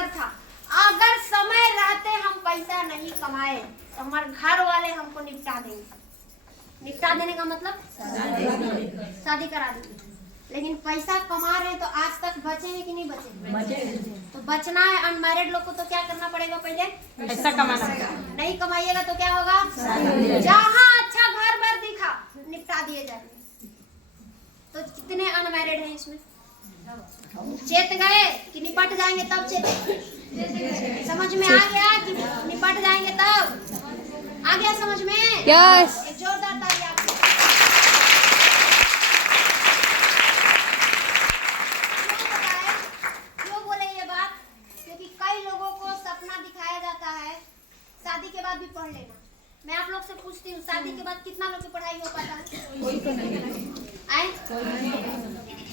डर था। अगर समय रहते हम पैसा नहीं कमाए तो हमारे घर वाले हमको निपटा देंगे। निपटा देने का मतलब शादी करा देंगे। लेकिन पैसा कमा रहे हैं तो आज तक बचे हैं कि नहीं बचे? तो बचना है। अनमैरिड लोग को तो क्या करना पड़ेगा? पहले पैसा कमाना। नहीं कमाइएगा तो क्या होगा? जहाँ अच्छा घर बार दिखा निपटा दिए जाएंगे। तो कितने अनमैरिड हैं इसमें? चेत गए कि निपट जाएंगे तब चेत? समझ में आ गया कि निपट जाएंगे तब? आ गया समझ में? यस। एक जोरदार ताली आपको। क्यों बोले ये बात? क्योंकि कई लोगों को सपना दिखाया जाता है शादी के बाद भी पढ़ लेना। मैं आप लोग से पूछती हूँ, शादी के बाद कितना लोग की पढ़ाई हो पाता है? कोई तो नहीं।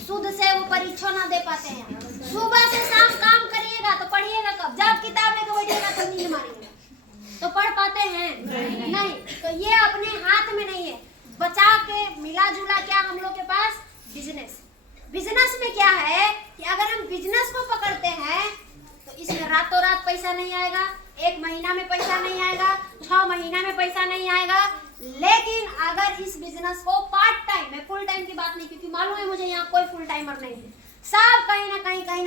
शुद्ध से वो परीक्षा ना दे पाते हैं। सुबह से शाम काम करिएगा तो पढ़िएगा कब? जब किताब लेकर बैठिएगा तो नींद मारिएगा। तो पढ़ पाते हैं? नहीं। तो ये अपने हाथ में नहीं है। बचा के मिला जुला क्या हम लोग के पास? बिजनेस। बिजनेस में क्या है कि अगर हम बिजनेस को पकड़ते हैं तो इसमें रातों रात पैसा नहीं आएगा, 1 महीना में पैसा नहीं आएगा, 6 महीना में पैसा नहीं आएगा। लेकिन अगर इस बिजनेस को पार्ट टाइम, मैं फुल टाइम की बात नहीं, क्योंकि मालूम है मुझे यहाँ कोई फुल टाइमर नहीं है, सब कहीं ना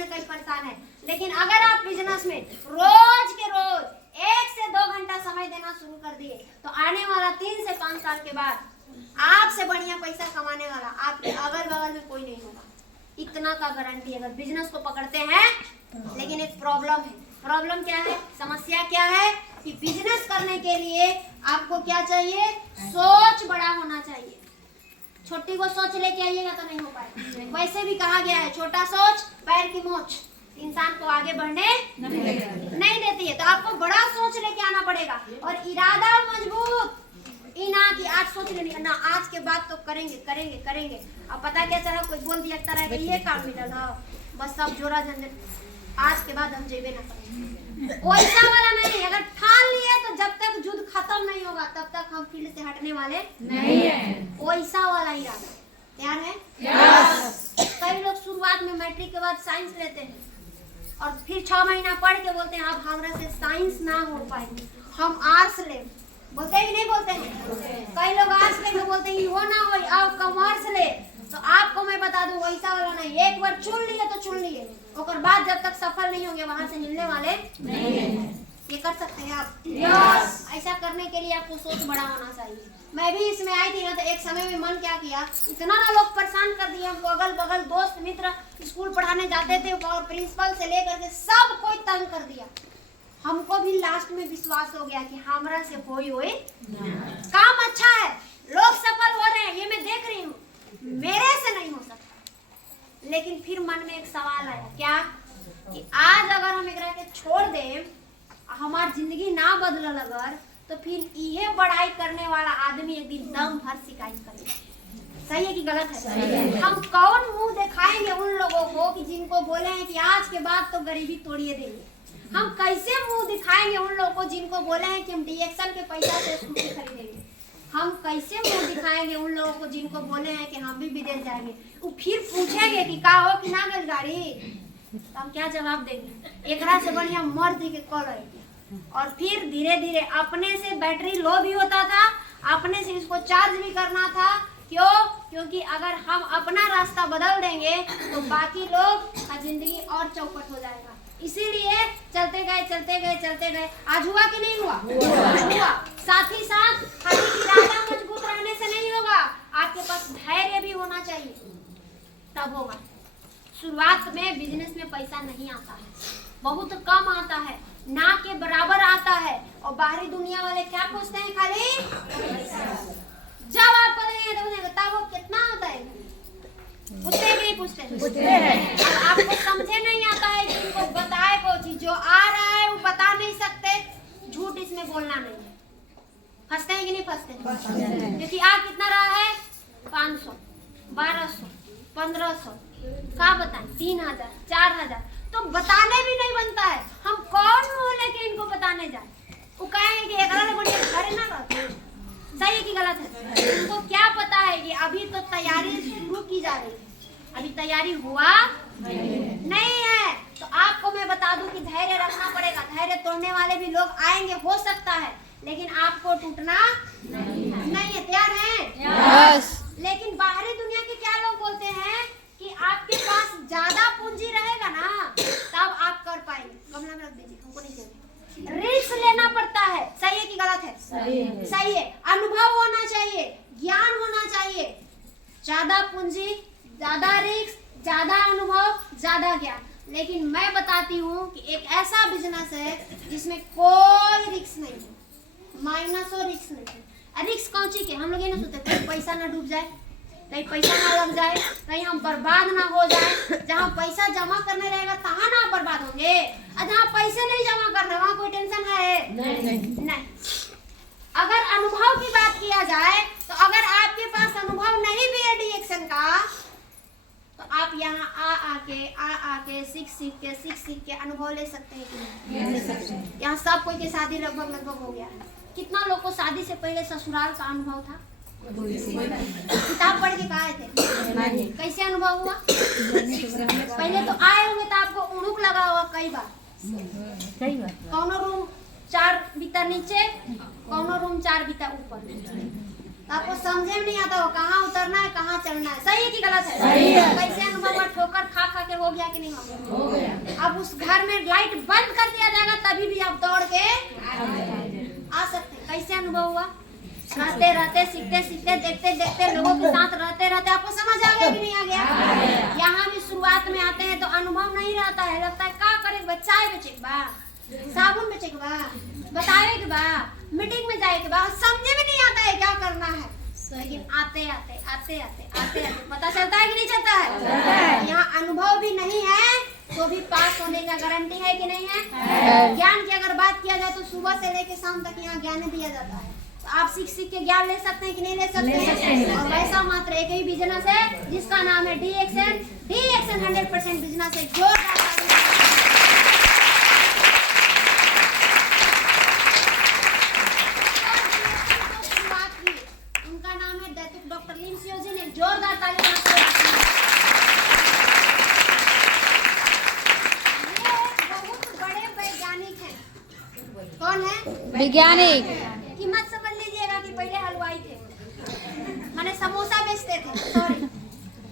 कहीं परेशान है। लेकिन अगर आप बिजनेस में रोज के रोज 1 से 2 घंटा समय देना शुरू कर दिए तो आने वाला 3 से 5 साल के बाद आपसे बढ़िया पैसा कमाने वाला आपके अगल बगल में कोई नहीं होगा। इतना का गारंटी अगर बिजनेस को पकड़ते हैं। लेकिन एक प्रॉब्लम है। प्रॉब्लम क्या है? समस्या क्या है कि बिजनेस करने के लिए आपको क्या चाहिए? सोच बड़ा होना चाहिए। छोटी को सोच लेके आइएगा तो नहीं हो पाएगा। वैसे भी कहा गया है छोटा सोच पैर की मोच इंसान को आगे बढ़ने नहीं देती है। तो आपको बड़ा सोच लेके आना पड़ेगा और इरादा मजबूत। ना कि आज सोच लेने ना, आज के बाद तो करेंगे। अब पता क्या चला, कोई बोल दिया तरह कि ये काम मिलल है, बस सब जोरा झंझट, आज के बाद हम जेबे ना करेंगे। वैसा वाला नहीं। अगर ठान लिए तो जब तक युद्ध खत्म नहीं होगा तब तक हम फील्ड से हटने वाले नहीं है। वैसा वाला इरादा। तैयार है? यस। कई लोग शुरुआत में मैट्रिक के बाद साइंस लेते हैं और फिर 6 महीना पढ़ के बोलते हैं अब हमरा से साइंस ना हो पाएगी, हम आर्ट्स ले। बोलते हैं कि नहीं बोलते हैं? कई लोग आर्ट्स लेके बोलते हैं वो ना हो अब कॉमर्स ले। तो आपको मैं बता दूं वैसा वाला नहीं। एक बार चुन लिए तो चुन लिए, और बाद जब तक सफल नहीं होंगे वहां से मिलने वाले नहीं है। ये कर सकते हैं आप? यस। ऐसा करने के लिए आपको सोच बड़ा होना चाहिए। मैं भी इसमें आई थी ना तो एक समय में मन क्या किया, इतना ना लोग परेशान कर दिए हमको, अगल बगल दोस्त मित्र स्कूल पढ़ाने जाते थे और प्रिंसिपल से लेकर के सब कोई तंग कर दिया। हमको भी लास्ट में विश्वास हो गया कि हमरा से होई काम अच्छा है, लोग सफल हो रहे हैं, ये मैं देख रही हूँ, मेरे से नहीं हो सकता। लेकिन फिर मन में एक सवाल आया, क्या कि आज अगर हम एकरा के छोड़ दें, हमार जिंदगी ना बदलल अगर, तो फिर इहे बढ़ाई करने वाला आदमी एक दिन दम भर शिकायत करेगा। सही है कि गलत है? सही है। हम कौन मुंह दिखाएंगे उन लोगों को कि जिनको बोले हैं कि आज के बाद तो गरीबी तोड़िए देंगे? हम कैसे मुंह दिखाएंगे उन लोगों को जिनको बोले हैं कि हम डीएक्शन के पैसा से स्कूटी खरीदेंगे? हम कैसे मुंह दिखाएंगे उन लोगों को जिनको बोले हैं कि हम भी विदेश जाएंगे? वो फिर पूछेंगे कि का हो कि ना गल गाड़ी, तो हम क्या जवाब देंगे? एकरा से बढ़िया मर दी के कॉल आएगी। और फिर धीरे धीरे अपने से बैटरी लो भी होता था, अपने से इसको चार्ज भी करना था। क्यों? क्योंकि अगर हम अपना रास्ता बदल देंगे तो बाकी लोग का जिंदगी और चौपट हो जाएगा। इसीलिए चलते गए। आज हुआ कि नहीं हुआ? हुआ। साथ ही साथ खाली इरादा मजबूत रहने से नहीं होगा, आपके पास धैर्य भी होना चाहिए, तब होगा। शुरुआत में बिजनेस में पैसा नहीं आता है, बहुत कम आता है, ना के बराबर आता है। और बाहरी दुनिया वाले क्या पूछते हैं? खाली जब आप करेंगे तब वो कितना आता है पूछते हैं कि नहीं पूछते हैं? अब आपको समझे नहीं आता है कि इनको बताए को चीज जो आ रहा है वो बता नहीं सकते, झूठ इसमें बोलना नहीं है। फंसते हैं कि नहीं फंसते? क्योंकि आ कितना रहा है? 500, 1200, 1500, क्या बताएं? 3000, 4000। तो बताने भी नहीं बनता है। हम कौन मुंह लेके इनको बताने जाए? वो कहेंगे कि एक घर ना रहते। सही है कि गलत है? उनको क्या पता है कि अभी तो तैयारी शुरू की जा रही है, अभी तैयारी हुआ नहीं है। तो आपको मैं बता दूं कि धैर्य तोड़ने वाले भी लोग आएंगे, हो सकता है, लेकिन आपको टूटना नहीं है। तैयार हैं? लेकिन बाहरी दुनिया के क्या लोग बोलते हैं कि आपके पास ज्यादा पूंजी रहेगा ना तब आप कर पाएंगे। गमला में रख दीजिए, हमको नहीं चाहिए। रिस्क लेना पड़ता है। सही है कि गलत है? सही है। अनुभव होना चाहिए, ज्ञान होना चाहिए। ज्यादा पूंजी, ज्यादा रिस्क, ज्यादा अनुभव, ज्यादा ज्ञान। लेकिन मैं बताती हूँ कि एक ऐसा बिजनेस है जिसमें कोई रिस्क नहीं है, माइनस और रिस्क नहीं है। रिस्क कौन सी के? हम लोग ये ना सोचते कहीं पैसा ना डूब जाए, कहीं पैसा ना लग जाए, कहीं हम बर्बाद ना हो जाए। जहाँ पैसा जमा करने रहेगा तहाँ ना आप बर्बाद होंगे, और जहाँ पैसे नहीं जमा करने वहाँ कोई टेंशन है? नहीं। अगर अनुभव की बात किया जाए तो अगर आपके पास अनुभव नहीं भी है डीएक्शन का, तो आप यहाँ आके सीख के अनुभव ले सकते हैं कि नहीं? यहाँ सब कोई के शादी लगभग हो गया है। कितना लोग को शादी से पहले ससुराल का अनुभव था? किताब पढ़ के आए थे, कैसे अनुभव हुआ? पहले तो आए होंगे तो आपको उड़ूक लगा होगा कई बार। कौनो रूम 4 बिता नीचे, कौनो रूम 4 बिता ऊपर, आपको समझे में नहीं आता हो कहाँ उतरना है कहाँ चढ़ना है। सही है कि गलत है? सही है। कैसे अनुभव हुआ? ठोकर खा के हो गया कि नहीं हो गया? अब उस घर में लाइट बंद कर दिया जाएगा तभी भी आप दौड़ के आ सकते हैं। कैसे अनुभव हुआ? रहते सीखते देखते लोगों के साथ रहते आपको समझ आ गया कि नहीं आ गया? यहाँ भी शुरुआत में आते हैं तो अनुभव नहीं रहता है, लगता है क्या करे, चाय बेचे के बा, साबुन बेचे के बा, बतावे के बा, मीटिंग में जाए के बा, समझे में नहीं आता है क्या करना है। लेकिन आते पता चलता है कि नहीं चलता है? यहाँ अनुभव भी नहीं है तो भी पास होने का गारंटी है कि नहीं है? ज्ञान की अगर बात किया जाए तो सुबह से लेकर शाम तक यहाँ ज्ञान दिया जाता है। तो आप सीख के ज्ञान ले सकते हैं कि नहीं ले सकते? और वैसा मात्र एक ही बिजनेस है जिसका नाम है डीएक्शन। 100% बिजनेस है। जोरदार उनका नाम है डॉक्टर लिन सियोजी ने। जोरदार ताली। कौन है? वैज्ञानिक। कि मत समझ लीजिएगा कि पहले हलवाई थे, माने समोसा बेचते थे। सॉरी।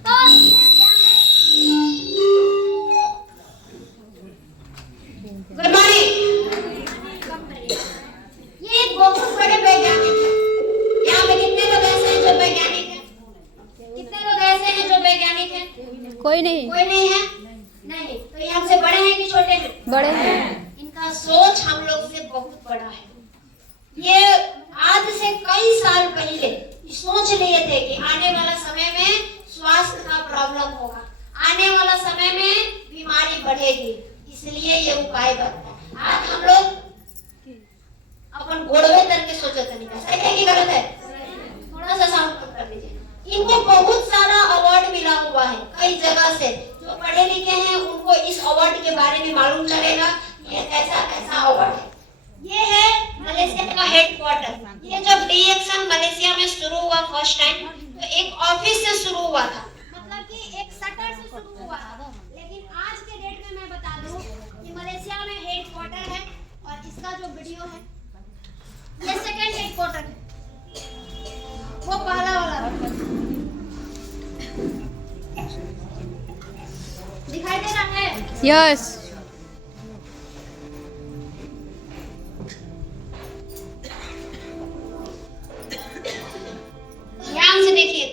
तो ये क्या है? Good morning. ये एक बहुत बड़े वैज्ञानिक हैं। यहाँ पे कितने लोग ऐसे हैं जो वैज्ञानिक हैं? कितने लोग ऐसे हैं जो वैज्ञानिक हैं? कोई नहीं है? नहीं। तो ये हमसे बड़े हैं कि छोटे हैं? बड़े हैं। इनका सोच हम लोग से बहुत बड़ा है। ये आज से कई साल पहले सोच लिए थे कि आने वाला समय में स्वास्थ्य का प्रॉब्लम होगा, आने वाला समय में बीमारी बढ़ेगी, इसलिए ये उपाय बनता। आज हम लोग अपन गोड़वे तर के सोचे थे। नहीं सही है कि गलत है? थोड़ा सा साउंड कम कर लीजिए। इनको बहुत सारा अवार्ड मिला हुआ है कई जगह से। जो पढ़े लिखे हैं उनको इस अवार्ड के बारे में मालूम चलेगा। ये ऐसा अवार्ड है। ये है मलेशिया का हेडक्वार्टर। ये जब डीएक्शन मलेशिया में शुरू हुआ फर्स्ट टाइम तो एक ऑफिस से शुरू हुआ था, मतलब कि एक शटर से शुरू हुआ था। लेकिन आज के डेट में मैं बता दूं कि मलेशिया में हेडक्वार्टर है और इसका जो वीडियो है ये सेकंड हेडक्वार्टर है, वो पहला वाला दिखाई दे रहा है? यस। ध्यान से देखिए।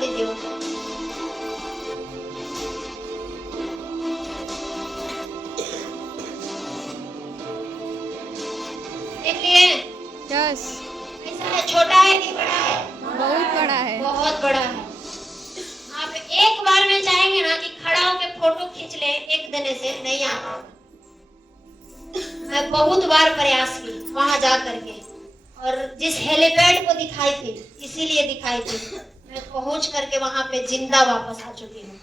दीजिए। देख लिए? यस, कैसा है, छोटा है कि बड़ा है? बहुत बड़ा है। बहुत बड़ा है। आप एक बार में चाहेंगे ना कि खड़ा होकर फोटो खींच ले, एक देने से नहीं आता। मैं बहुत बार प्रयास की वहां जा करके, और जिस हेलीपैड को दिखाई थी, इसीलिए दिखाई थी, मैं पहुंच करके वहां पे जिंदा वापस आ चुकी हूँ।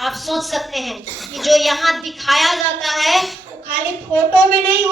आप सोच सकते हैं कि जो यहाँ दिखाया जाता है वो खाली फोटो में नहीं